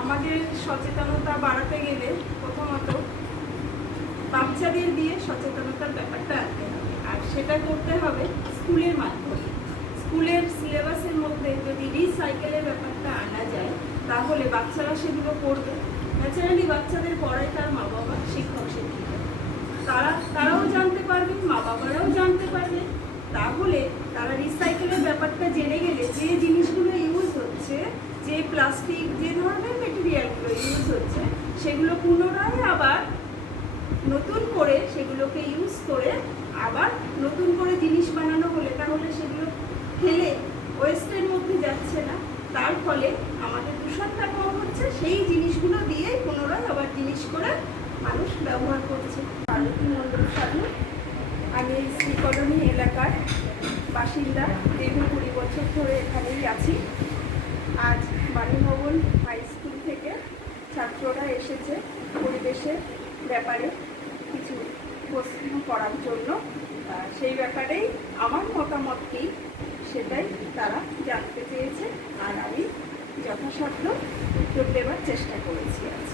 আমাদের সচেতনতা বাড়াতে গেলে প্রথমত বাচ্চাদের দিয়ে সচেতনতার ব্যাপারটা আনতে হবে, আর সেটা করতে হবে স্কুলের মাধ্যমে। স্কুলের সিলেবাসের মধ্যে যদি রিসাইকেলের ব্যাপারটা আনা যায় তাহলে বাচ্চারা সেগুলো পড়বে। ন্যাচারালি বাচ্চাদের পড়ায় তার মা বাবা, শিক্ষক শিক্ষিকা, তারাও জানতে পারবে, মা বাবারাও জানতে পারবে। তাহলে তারা রিসাইকেলের ব্যাপারটা জেনে গেলে যে জিনিসগুলো ইউজ হচ্ছে, যে প্লাস্টিক, যে ধরনের মেটেরিয়ালগুলো ইউজ হচ্ছে, সেগুলো পুনরায় আবার নতুন করে সেগুলোকে ইউজ করে আবার নতুন করে জিনিস বানানো হলে তাহলে সেগুলো ফেলে ওয়েস্টের মধ্যে যাচ্ছে না, তার ফলে আমাদের দূষণটা কম হচ্ছে। সেই জিনিসগুলো দিয়েই পুনরায় আবার জিনিস করে মানুষ ব্যবহার করছে। পার্বতী মণ্ডল সাধু, আমি এই শ্রীকলোনি এলাকার বাসিন্দা, দীর্ঘ 20 বছর ধরে এখানেই আছি। আজ বাণীভবন হাই স্কুল থেকে ছাত্ররা এসেছে পরিবেশের ব্যাপারে কিছু প্রশ্ন করার জন্য। সেই ব্যাপারেই আমার মতামত কী সেটাই তারা জানতে চেয়েছে, আর আমি যথাসাধ্য উত্তর দেওয়ার চেষ্টা করেছি আজ।